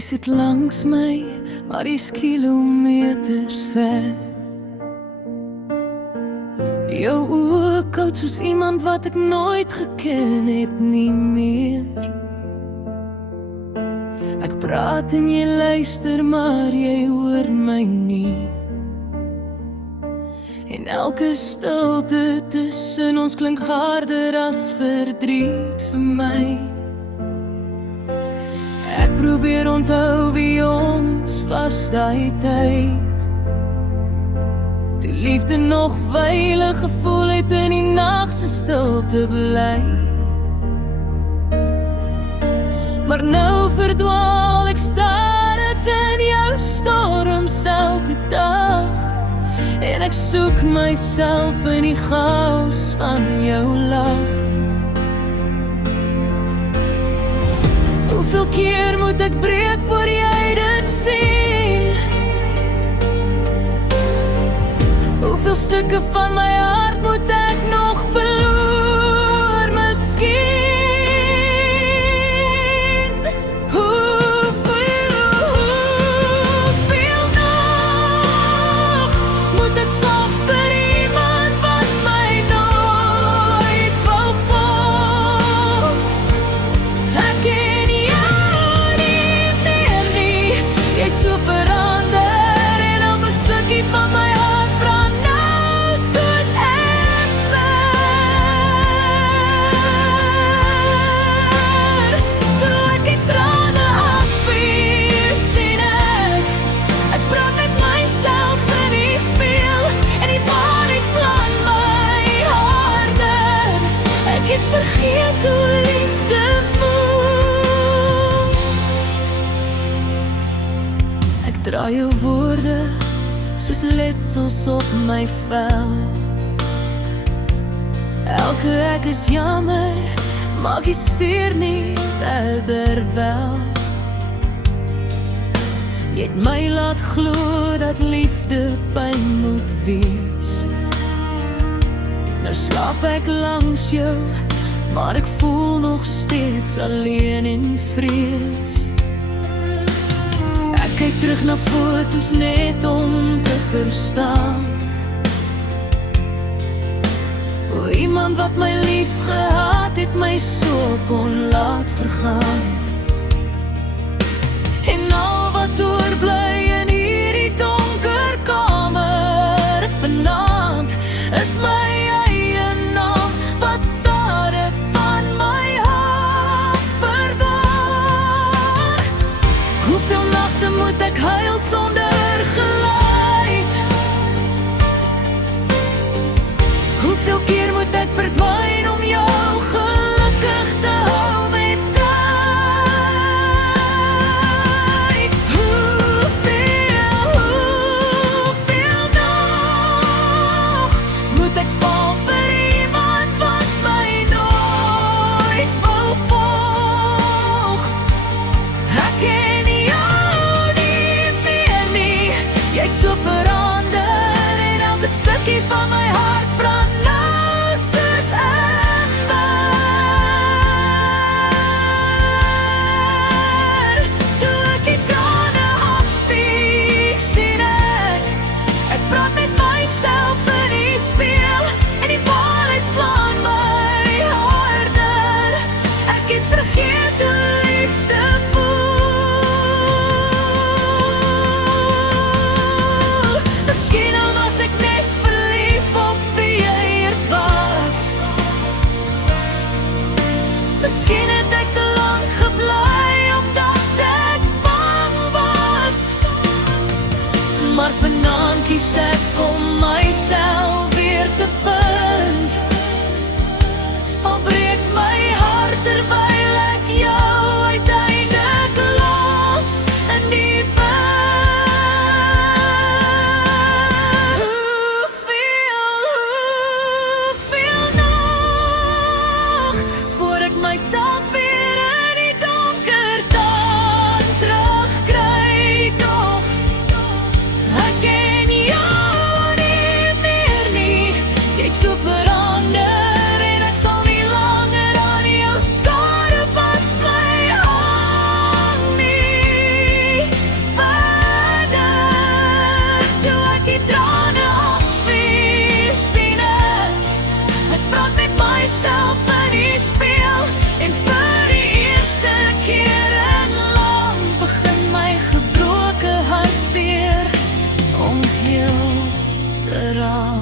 sit langs my, maar jy's kilometers ver. Jou oë koud soos iemand wat ek nooit geken het nie meer. Ek praat en jy luister, maar jy hoor my nie. En elke stilte tussen ons klink harder as verdriet vir my. Ek probeer onthou wie ons was daai tyd, toe liefde nog veilig gevoel het in die nag se stilte bly. Maar nou verdwaal ek stadig in jou storms elke dag, en ek soek myself in die chaos van jou lach. Hoeveel keer moet ek breek voor jy dit sien? Hoeveel stukke van my hart moet ek nog verloor miskien? Hoeveel nog moet ek val vir iemand wat my nooit wou volg? Ek ken jou nie meer nie, jy het so verander, en elke stukkie van my hart brand nou soos emmer. Toe ek die trane afvier, sien ek praat met myself in die spieël, en die waarheid slaan my harder. Ek het vergeet hoe liefde voel. Ek dra jou woorde soos letsels op my vel. Elke ek is jammer, maak jy seer nie verder wel. Jy het my laat glo dat liefde pyn moet wees. Nou slaap ek langs jou, maar ek voel nog steeds alleen en vrees. Ek kyk terug na foto's net om te verstaan hoe iemand wat my lief gehad het my so kon laat vergaan. En al wat oorbly in hierdie donker kamer vanaand is my eie naam wat stadig van my hart verdwaal. Hoeveel nagte moet ek huil sonder geluid? Hoeveel keer moet ek verdwyn om jou gelukkig te hou met tyd? Hoeveel nog moet ek val vir iemand wat my nooit wou volg? Ek ken jou nie meer nie, jy het so verander, en elke stukkie van my hart brand nou soos emmer. sarap.